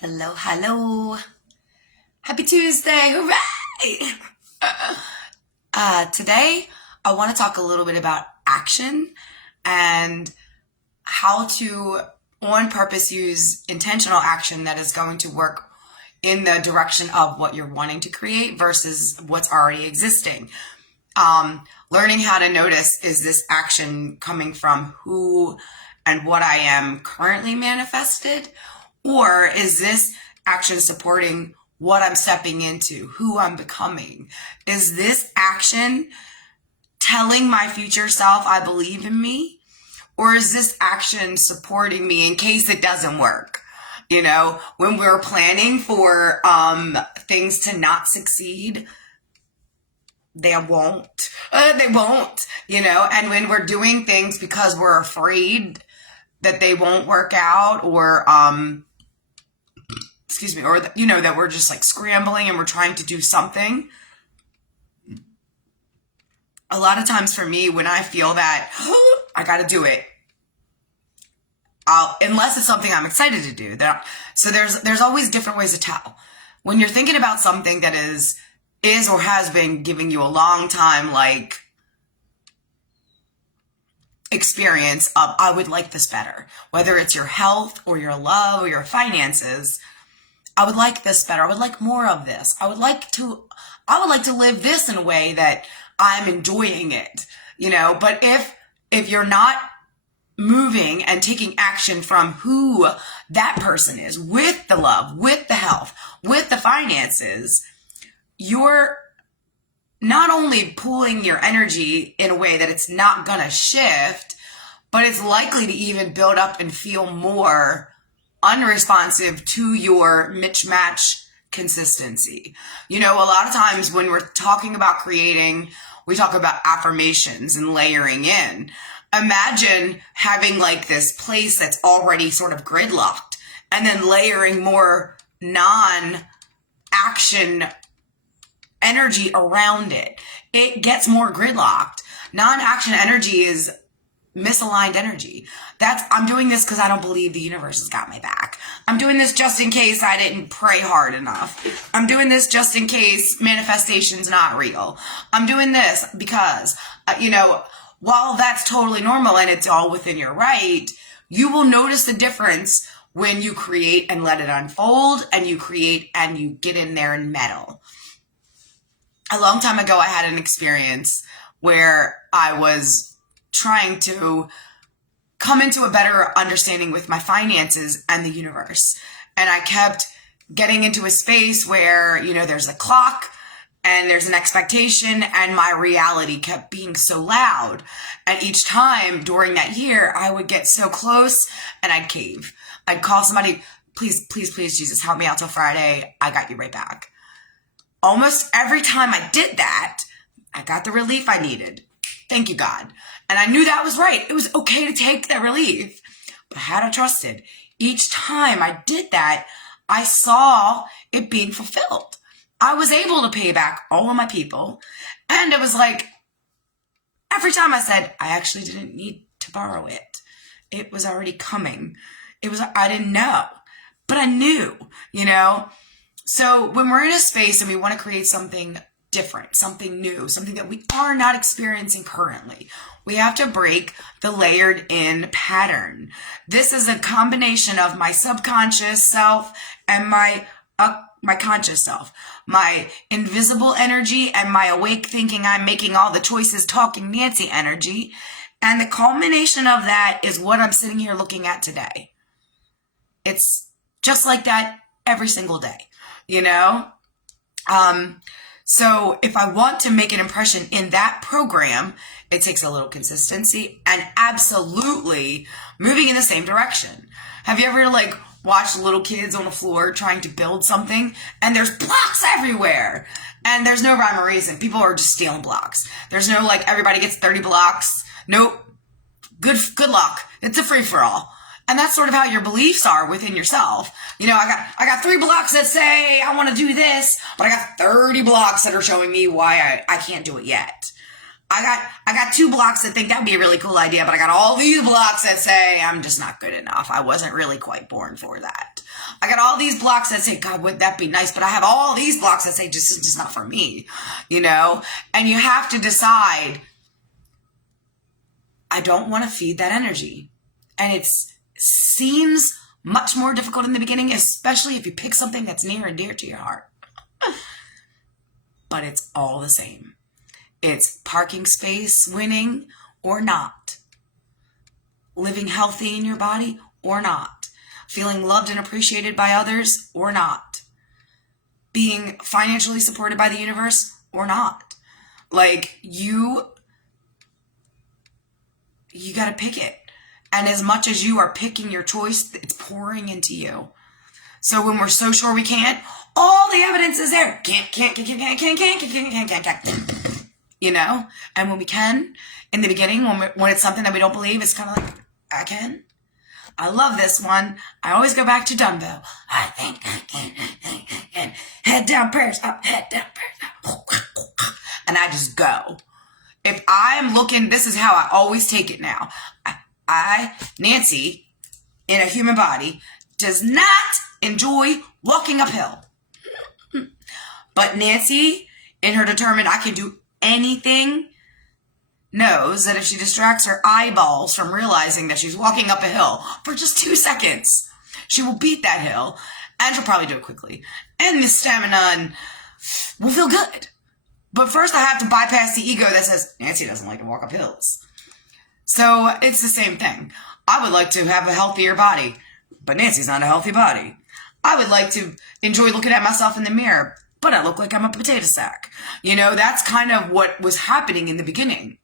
Hello, hello. Happy Tuesday. Hooray! Today, I want to talk a little bit about action and how to, on purpose, use intentional action that is going to work in the direction of what you're wanting to create versus what's already existing. Learning how to notice, is this action coming from who and what I am currently manifested? Or is this action supporting what I'm stepping into, who I'm becoming? Is this action telling my future self I believe in me? Or is this action supporting me in case it doesn't work? You know, when we're planning for things to not succeed, they won't, you know, and when we're doing things because we're afraid that they won't work out, or, or, you know, that we're just like scrambling and we're trying to do something. A lot of times for me, when I feel that, I got to do it, unless it's something I'm excited to do. So there's always different ways to tell. When you're thinking about something that is or has been giving you a long time, like, experience of, I would like this better, whether it's your health or your love or your finances. I would like this better. I would like more of this. I would like to live this in a way that I'm enjoying it, you know. But if you're not moving and taking action from who that person is, with the love, with the health, with the finances, you're not only pulling your energy in a way that it's not gonna shift, but it's likely to even build up and feel more unresponsive to your mismatch consistency. You know, a lot of times when we're talking about creating, we talk about affirmations and layering in. Imagine having like this place that's already sort of gridlocked and then layering more non-action energy around it. It gets more gridlocked. Non-action energy is misaligned energy. I'm doing this because I don't believe the universe has got my back. I'm doing this just in case I didn't pray hard enough. I'm doing this just in case manifestation's not real. I'm doing this because, while that's totally normal and it's all within your right, you will notice the difference when you create and let it unfold, and you create and you get in there and meddle. A long time ago, I had an experience where I was trying to come into a better understanding with my finances and the universe. And I kept getting into a space where, you know, there's a clock and there's an expectation, and my reality kept being so loud. And each time during that year, I would get so close and I'd cave. I'd call somebody, please, please, please, Jesus, help me out till Friday. I got you right back. Almost every time I did that, I got the relief I needed. Thank you, God. And I knew that was right. It was okay to take that relief. But had I trusted, each time I did that, I saw it being fulfilled. I was able to pay back all of my people. And it was like, every time I said, I actually didn't need to borrow it. It was already coming. I didn't know, but I knew, you know? So when we're in a space and we want to create something different, something new, something that we are not experiencing currently, we have to break the layered in pattern. This is a combination of my subconscious self and my conscious self, my invisible energy and my awake thinking I'm making all the choices, talking Nancy energy. And the culmination of that is what I'm sitting here looking at today. It's just like that every single day. You know? So if I want to make an impression in that program, it takes a little consistency and absolutely moving in the same direction. Have you ever watched little kids on the floor trying to build something and there's blocks everywhere and there's no rhyme or reason? People are just stealing blocks. There's no everybody gets 30 blocks. Nope. Good luck. It's a free for all. And that's sort of how your beliefs are within yourself. You know, I got 3 blocks that say I want to do this, but I got 30 blocks that are showing me why I can't do it yet. I got 2 blocks that think that'd be a really cool idea, but I got all these blocks that say I'm just not good enough. I wasn't really quite born for that. I got all these blocks that say, God, would that be nice? But I have all these blocks that say, just not for me, you know? And you have to decide, I don't want to feed that energy. And it seems much more difficult in the beginning, especially if you pick something that's near and dear to your heart. But it's all the same. It's parking space winning or not. Living healthy in your body or not. Feeling loved and appreciated by others or not. Being financially supported by the universe or not. Like, you got to pick it. And as much as you are picking your choice, it's pouring into you. So when we're so sure we can't, all the evidence is there. Can't. You know? And when we can, in the beginning, when it's something that we don't believe, it's kind of like, I can. I love this one. I always go back to Dumbo. I think I can. Head down, prayers up, head down, prayers up. And I just go. If I'm looking, this is how I always take it now. Nancy, in a human body, does not enjoy walking uphill. But Nancy, in her determined, I can do anything, knows that if she distracts her eyeballs from realizing that she's walking up a hill for just 2 seconds, she will beat that hill, and she'll probably do it quickly. And the stamina will feel good. But first I have to bypass the ego that says, Nancy doesn't like to walk up hills. So it's the same thing. I would like to have a healthier body, but Nancy's not a healthy body. I would like to enjoy looking at myself in the mirror, but I look like I'm a potato sack. You know, that's kind of what was happening in the beginning.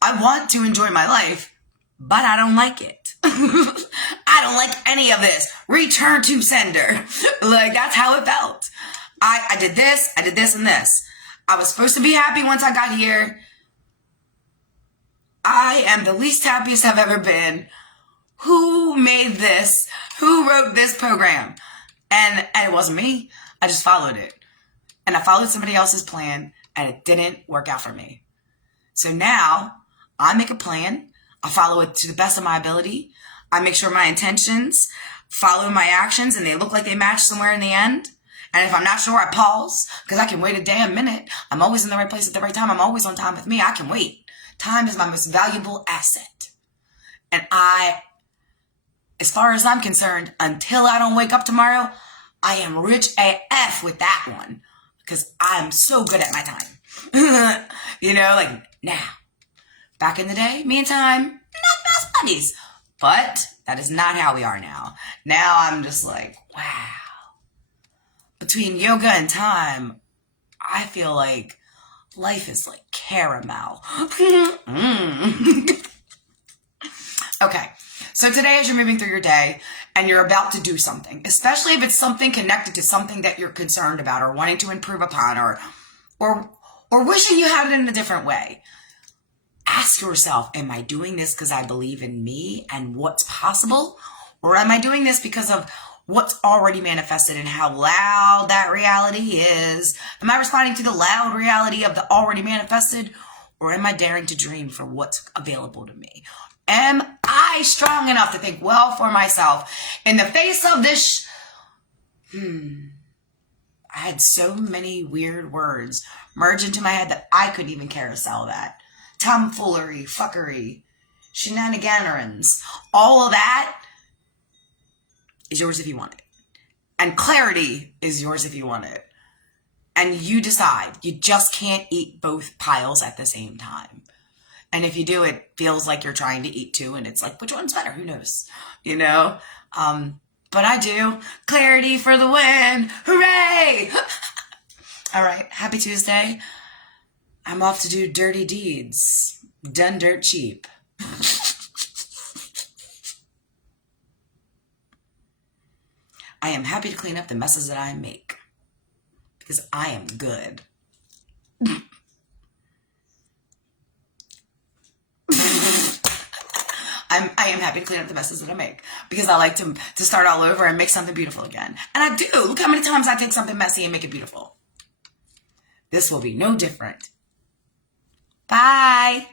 I want to enjoy my life, but I don't like it. I don't like any of this. Return to sender. Like, that's how it felt. I did this, and this. I was supposed to be happy once I got here. I am the least happiest I've ever been. Who made this? Who wrote this program? And it wasn't me. I just followed it. And I followed somebody else's plan, and it didn't work out for me. So now I make a plan. I follow it to the best of my ability. I make sure my intentions follow my actions, and they look like they match somewhere in the end. And if I'm not sure, I pause, because I can wait a damn minute. I'm always in the right place at the right time. I'm always on time with me. I can wait. Time is my most valuable asset. And as far as I'm concerned, until I don't wake up tomorrow, I am rich AF with that one, because I'm so good at my time. You know, like now. Back in the day, me and time, not best buddies. But that is not how we are now. Now I'm just like, wow. Between yoga and time, I feel like life is like caramel. Okay, so today as you're moving through your day and you're about to do something, especially if it's something connected to something that you're concerned about or wanting to improve upon or wishing you had it in a different way, ask yourself, am I doing this because I believe in me and what's possible? Or am I doing this because of what's already manifested and how loud that reality is? Am I responding to the loud reality of the already manifested? Or am I daring to dream for what's available to me? Am I strong enough to think well for myself in the face of this? I had so many weird words merge into my head that I couldn't even carousel that. Tomfoolery, fuckery, shenaniganers, all of that is yours if you want it. And clarity is yours if you want it. And you decide. You just can't eat both piles at the same time. And if you do, it feels like you're trying to eat two, and it's like, which one's better? Who knows? You know? But I do. Clarity for the win. Hooray! All right. Happy Tuesday. I'm off to do dirty deeds. Done dirt cheap. I am happy to clean up the messes that I make. Because I am good. I am happy to clean up the messes that I make. Because I like to start all over and make something beautiful again. And I do. Look how many times I take something messy and make it beautiful. This will be no different. Bye.